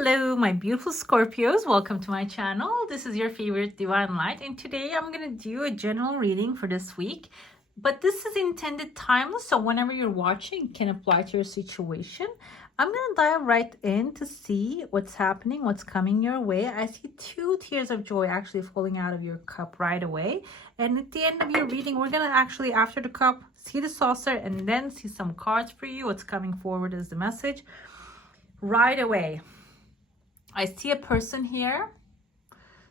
Hello, my beautiful Scorpios. Welcome to my channel. This is your favorite Divine Light, and today I'm going to do a general reading for this week. But this is intended timeless, so whenever you're watching, it can apply to your situation. I'm going to dive right in to see what's happening, what's coming your way. I see 2 tears of joy actually falling out of your cup right away. And at the end of your reading, we're going to actually, after the cup, see the saucer and then see some cards for you. What's coming forward is the message. Right away, I see a person here,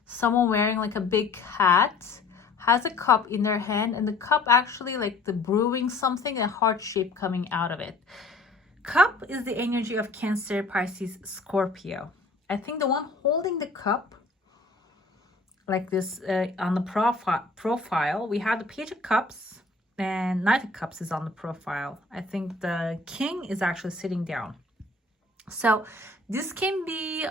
someone wearing like a big hat, has a cup in their hand, and the cup actually like the brewing something, a heart shape coming out of it. Cup is the energy of Cancer, Pisces, Scorpio. I think the one holding the cup like this on the profile, we have the Page of Cups and Knight of Cups is on the profile. I think the King is actually sitting down. So this can be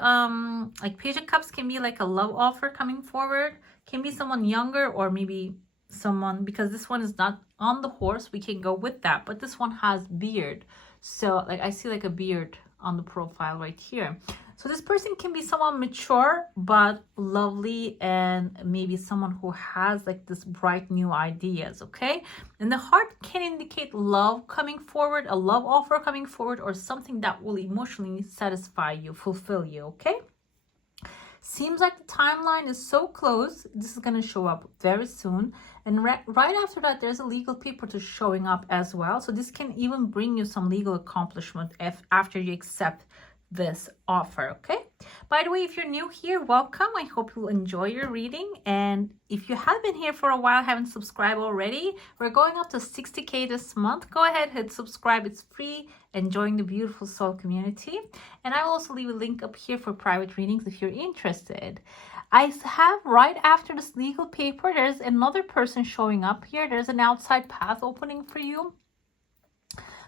like Page of Cups can be like a love offer coming forward, can be someone younger, or maybe someone, because this one is not on the horse, we can go with that, but this one has beard. So like I see like a beard on the profile right here. So this person can be someone mature but lovely, and maybe someone who has like this bright new ideas, okay? And the heart can indicate love coming forward, a love offer coming forward, or something that will emotionally satisfy you, fulfill you, okay? Seems like the timeline is so close. This is going to show up very soon. And right after that, there's a legal paper to showing up as well. So this can even bring you some legal accomplishment after you accept this offer, okay? By the way, if you're new here, welcome. I hope you'll enjoy your reading. And if you have been here for a while, haven't subscribed already, we're going up to 60K this month. Go ahead, hit subscribe. It's free, and join the beautiful soul community. And I will also leave a link up here for private readings if you're interested. I have right after this legal paper, there's another person showing up here. There's an outside path opening for you.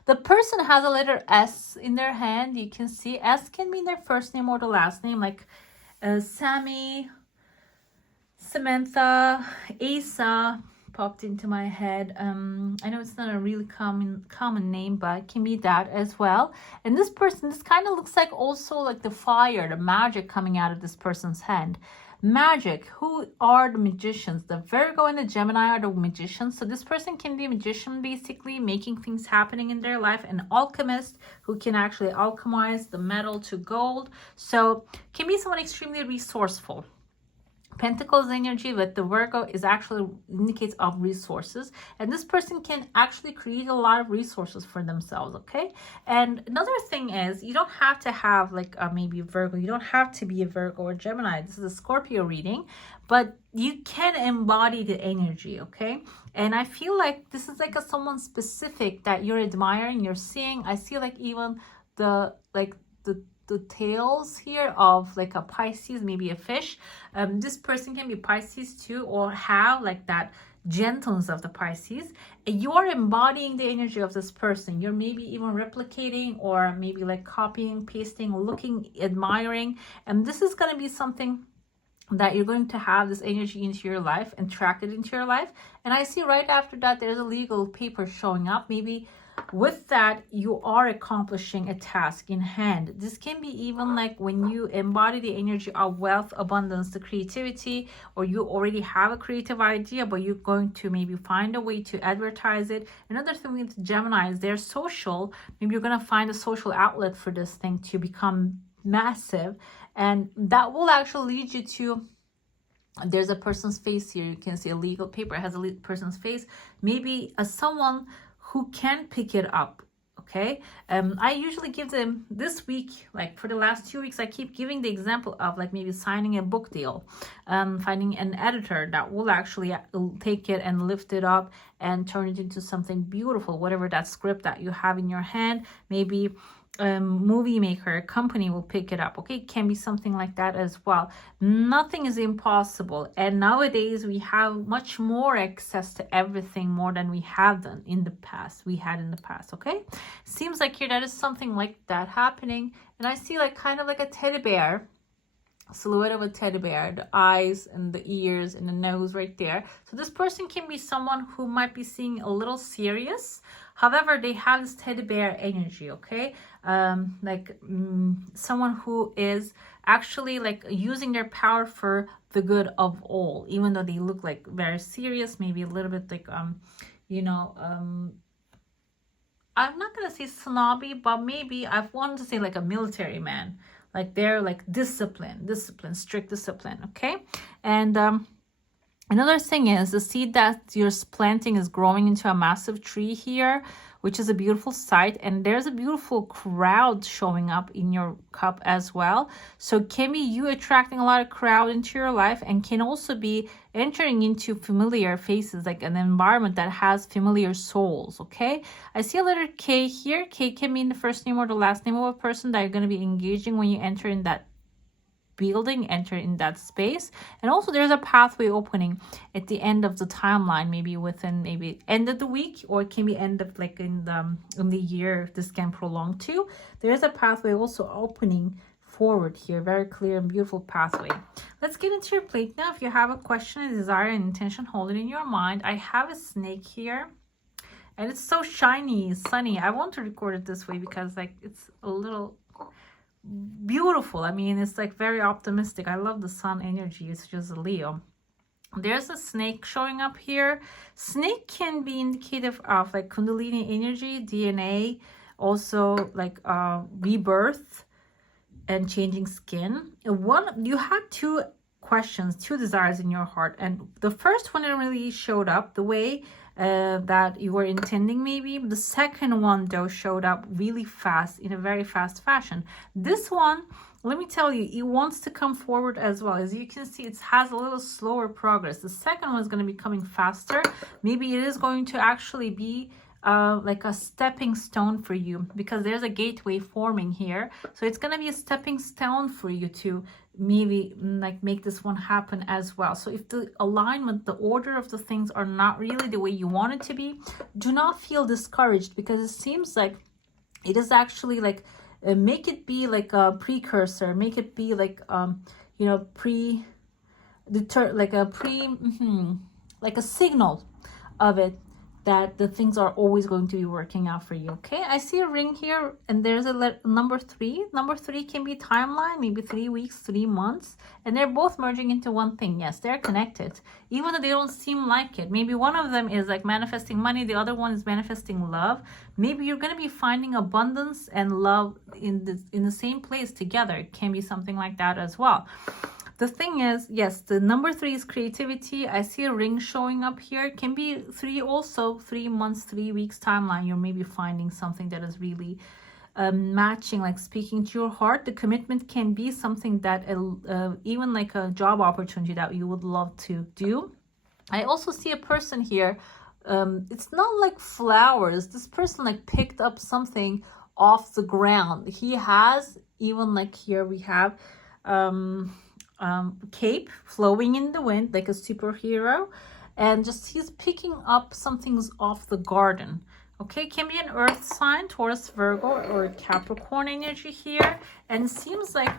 The person has a letter S in their hand. You can see S can mean their first name or the last name, like Sammy, Samantha, Asa popped into my head. I know it's not a really common name, but it can be that as well. And this person, this kind of looks like also like the fire, the magic coming out of this person's hand. Magic, who are the magicians? The Virgo and the Gemini are the magicians. So this person can be a magician, basically making things happening in their life. An alchemist who can actually alchemize the metal to gold. So can be someone extremely resourceful. Pentacles energy with the Virgo is actually indicates of resources, and this person can actually create a lot of resources for themselves, okay? And another thing is, you don't have to have like maybe Virgo, you don't have to be a Virgo or Gemini. This is a Scorpio reading, but you can embody the energy, okay? And I feel like this is like someone specific that you're admiring, you're seeing. I see like even the tails here of like a Pisces, maybe a fish. This person can be Pisces too, or have like that gentleness of the Pisces. And you are embodying the energy of this person. You're maybe even replicating, or maybe like copying, pasting, looking, admiring. And this is going to be something that you're going to have this energy into your life and track it into your life. And I see right after that, there's a legal paper showing up. Maybe with that, you are accomplishing a task in hand. This can be even like when you embody the energy of wealth, abundance, the creativity, or you already have a creative idea, but you're going to maybe find a way to advertise it. Another thing with Gemini is they're social. Maybe you're going to find a social outlet for this thing to become massive. And that will actually lead you to, there's a person's face here. You can see a legal paper. It has a person's face. Maybe someone who can pick it up, okay? I usually give them this week, like for the last 2 weeks, I keep giving the example of like maybe signing a book deal, finding an editor that will actually take it and lift it up and turn it into something beautiful, whatever that script that you have in your hand. Maybe movie maker, a company will pick it up, okay? It can be something like that as well. Nothing is impossible, and nowadays we have much more access to everything, more than we have done in the past, okay? Seems like here that is something like that happening. And I see like kind of like a teddy bear, silhouette of a teddy bear, the eyes and the ears and the nose right there. So this person can be someone who might be seeing a little serious. However, they have this teddy bear energy, okay? Someone who is actually like using their power for the good of all, even though they look like very serious, maybe a little bit like I'm not gonna say snobby, but maybe I wanted to say like a military man. Like they're like discipline, strict discipline, okay? And another thing is the seed that you're planting is growing into a massive tree here, which is a beautiful sight. And there's a beautiful crowd showing up in your cup as well. So can be you attracting a lot of crowd into your life, and can also be entering into familiar faces, like an environment that has familiar souls, okay? I see a letter K here. K can mean the first name or the last name of a person that you're going to be engaging when you enter in that building, enter in that space. And also there's a pathway opening at the end of the timeline, maybe within maybe end of the week, or it can be end of like in the year. This can prolong too. There's a pathway also opening forward here, very clear and beautiful pathway. Let's get into your plate now. If you have a question, a desire, and intention, hold it in your mind. I have a snake here, and it's so shiny, sunny. I want to record it this way because like it's a little beautiful. I mean, it's like very optimistic. I love the sun energy. It's just a Leo. There's a snake showing up here. Snake can be indicative of like Kundalini energy, DNA, also like rebirth and changing skin. You had two questions, two desires in your heart, and the first one really showed up the way that you were intending. Maybe the second one though showed up really fast, in a very fast fashion. This one, let me tell you, it wants to come forward as well. As you can see, it has a little slower progress. The second one is going to be coming faster. Maybe it is going to actually be like a stepping stone for you, because there's a gateway forming here. So it's going to be a stepping stone for you to maybe like make this one happen as well. So if the alignment, the order of the things are not really the way you want it to be, do not feel discouraged, because it seems like it is actually like make it be like a precursor, make it be like like a signal of it, that the things are always going to be working out for you, okay? I see a ring here, and there's a number 3. Number 3 can be timeline, maybe 3 weeks, 3 months, and they're both merging into one thing. Yes, they're connected, even though they don't seem like it. Maybe one of them is like manifesting money, the other one is manifesting love. Maybe you're going to be finding abundance and love in the same place together. It can be something like that as well. The thing is, yes, the number 3 is creativity. I see a ring showing up here. It can be 3 also, 3 months, 3 weeks timeline. You're maybe finding something that is really matching, like speaking to your heart. The commitment can be something that even like a job opportunity that you would love to do. I also see a person here. It's not like flowers. This person like picked up something off the ground. He has, even like here we have cape flowing in the wind like a superhero, and just he's picking up some things off the garden. Okay, can be an earth sign, Taurus, Virgo, or Capricorn energy here. And it seems like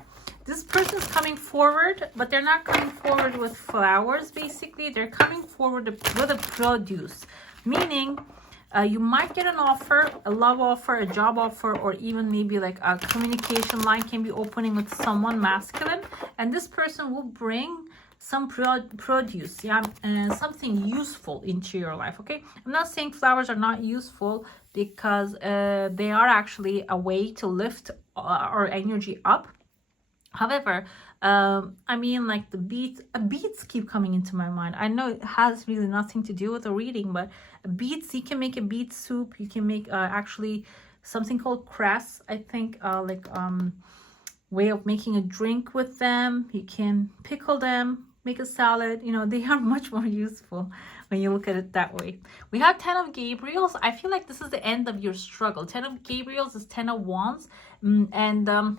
this person's coming forward, but they're not coming forward with flowers. Basically, they're coming forward with a produce, meaning you might get an offer, a love offer, a job offer, or even maybe like a communication line can be opening with someone masculine, and this person will bring some produce, yeah, and something useful into your life. Okay, I'm not saying flowers are not useful, because they are actually a way to lift our energy up. However, I mean, like the beads keep coming into my mind. I know it has really nothing to do with the reading, but beads, you can make a beet soup. You can make actually something called cress, I think, way of making a drink with them. You can pickle them, make a salad. You know, they are much more useful when you look at it that way. We have 10 of Gabriels. I feel like this is the end of your struggle. 10 of Gabriels is 10 of Wands, and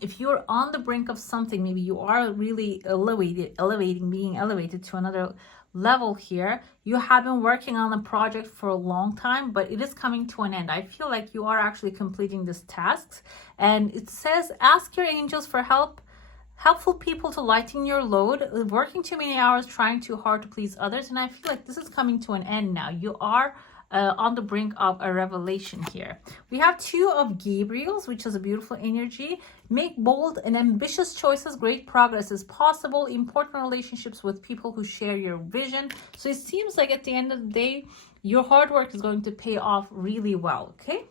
if you're on the brink of something, maybe you are really being elevated to another level here. You have been working on a project for a long time, but it is coming to an end. I feel like you are actually completing this task. And it says, ask your angels for helpful people to lighten your load, working too many hours, trying too hard to please others. And I feel like this is coming to an end now. You are on the brink of a revelation here. We have 2 of Gabriels, which is a beautiful energy. Make bold and ambitious choices. Great progress is possible. Important relationships with people who share your vision. So it seems like at the end of the day, your hard work is going to pay off really well, okay?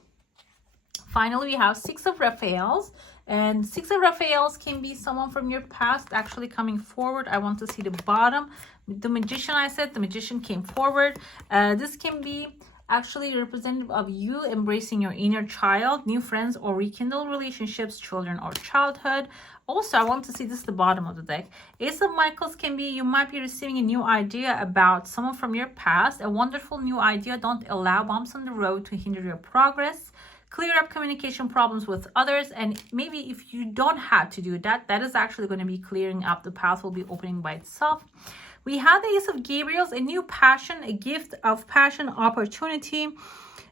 Finally, we have 6 of Raphaels. And 6 of Raphaels can be someone from your past actually coming forward. I want to see the bottom. The Magician, I said, the Magician came forward. This can be actually representative of you embracing your inner child, new friends, or rekindle relationships, children, or childhood. Also, I want to see, this is the bottom of the deck. Ace of Michaels can be, you might be receiving a new idea about someone from your past. A wonderful new idea. Don't allow bumps on the road to hinder your progress. Clear up communication problems with others, and maybe if you don't have to do that, that is actually going to be clearing up. The path will be opening by itself. We have the Ace of Gabriels, a new passion, a gift of passion, opportunity,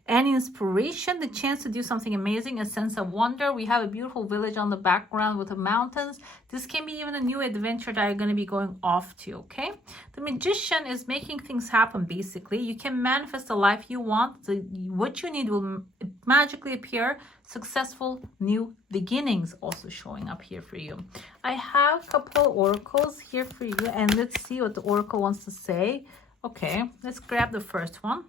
and inspiration, the chance to do something amazing, a sense of wonder. We have a beautiful village on the background with the mountains. This can be even a new adventure that you're going to be going off to, okay? The Magician is making things happen, basically. You can manifest the life you want. What you need will magically appear. Successful new beginnings also showing up here for you. I have a couple oracles here for you, and let's see what the oracle wants to say. Okay, let's grab the first one.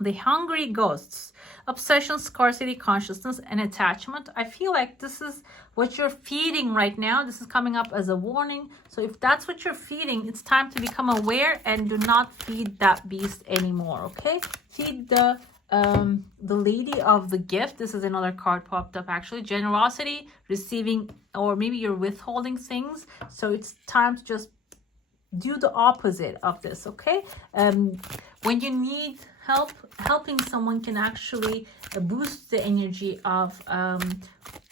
The hungry ghosts, obsession, scarcity, consciousness, and attachment. I feel like this is what you're feeding right now. This is coming up as a warning. So if that's what you're feeding, it's time to become aware and do not feed that beast anymore, okay? Feed the lady of the gift. This is another card popped up actually. Generosity, receiving, or maybe you're withholding things. So it's time to just do the opposite of this, okay? When you need help, helping someone can actually boost the energy of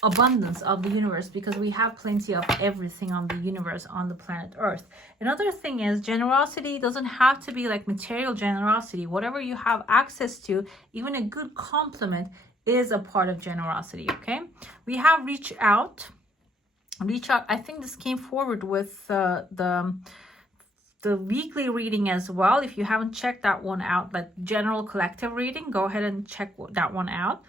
abundance of the universe, because we have plenty of everything on the universe, on the planet Earth. Another thing is, generosity doesn't have to be like material generosity. Whatever you have access to, even a good compliment is a part of generosity, okay? We have reach out. I think this came forward with the weekly reading as well. If you haven't checked that one out, like general collective reading, go ahead and check that one out.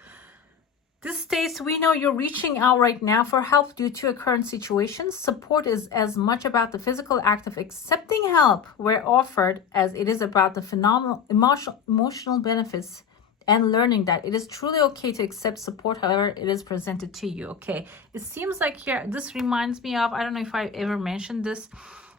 This states, we know you're reaching out right now for help due to a current situation. Support is as much about the physical act of accepting help where offered as it is about the phenomenal emotional benefits and learning that it is truly okay to accept support however it is presented to you, okay? It seems like here, this reminds me of, I don't know if I ever mentioned this,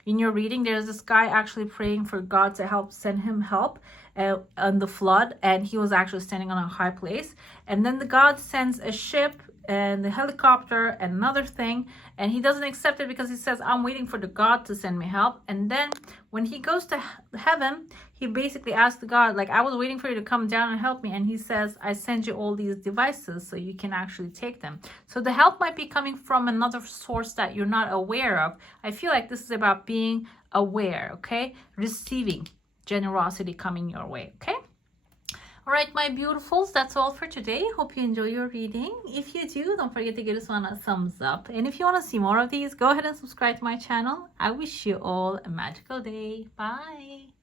in your reading, there's this guy actually praying for God to help send him help on the flood, and he was actually standing on a high place, and then the God sends a ship and the helicopter and another thing, and he doesn't accept it because he says, I'm waiting for the God to send me help. And then when he goes to heaven, he basically asks the God, like, I was waiting for you to come down and help me, and he says, I send you all these devices so you can actually take them. So the help might be coming from another source that you're not aware of. I feel like this is about being aware, okay? Receiving generosity coming your way, okay? All right, my beautifuls, that's all for today. Hope you enjoy your reading. If you do, don't forget to give this one a thumbs up. And if you want to see more of these, go ahead and subscribe to my channel. I wish you all a magical day. Bye.